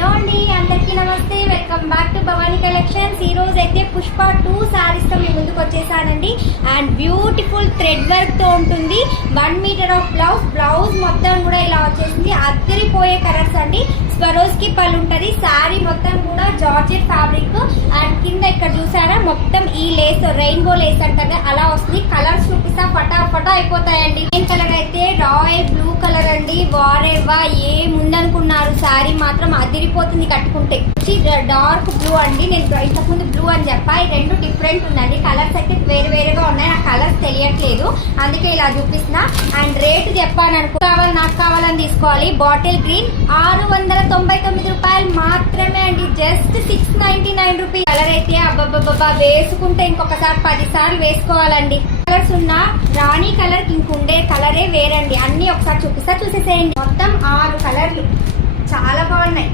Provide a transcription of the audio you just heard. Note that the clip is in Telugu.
హలో అండి, అందరికీ నమస్తే. Welcome back to Bhavani collections. ఈ రోజు అయితే పుష్ప 2 సారీస్ తో మీ ముందుకు వచ్చేసానండి. అండ్ బ్యూటిఫుల్ థ్రెడ్ వర్క్ తో ఉంటుంది. 1 మీటర్ ఆఫ్ బ్లౌజ్ మొత్తం కూడా ఇలా వచ్చేసింది. అద్దరిపోయే కలర్స్ అండి. స్వరోజ్ కి పళ్ళు ఉంటది. సారీ మొత్తం కూడా జార్జెట్ ఫ్యాబ్రిక్. అండ్ కింద ఇక్కడ చూసారా మొత్తం ఈ లేస్, రెయిన్బో లేస్ అంటారు అలా వస్తుంది. కలర్స్ చూపిస్తా, ఫటా అయిపోతాయండి. మెయిన్ కలర్ అయితే రాయల్ బ్లూ కలర్ అండి. వారేవా ఏముందనుకున్నారు, సారీ మాత్రం అదిరిపోతుంది కట్టుకుంటే. డార్క్ బ్లూ అండి. నేను ఇంతకుముందు బ్లూ అని చెప్పా, ఈ రెండు డిఫరెంట్ ఉందండి. కలర్స్ అయితే వేరుగా ఉన్నాయి. నాకు కలర్స్ తెలియట్లేదు, అందుకే ఇలా చూపిస్తున్నా. అండ్ రేటు చెప్పాను అనుకో, నాకు కావాలని తీసుకోవాలి. బాటిల్ గ్రీన్ 699 రూపాయలు మాత్రమే అండి. Just 699 rupees. కలర్ అయితే అబ్బబ్బబ్బా వేసుకుంటే ఇంకొకసారి 10 సార్లు వేసుకోవాలండి. కలర్స్ ఉన్న రాణి కలర్ ఇంకుండే కలరే వేరండి. అన్ని ఒకసారి చూపిస్తా, చూసేసేయండి. మొత్తం 6 కలర్లు చాలా బాగున్నాయి.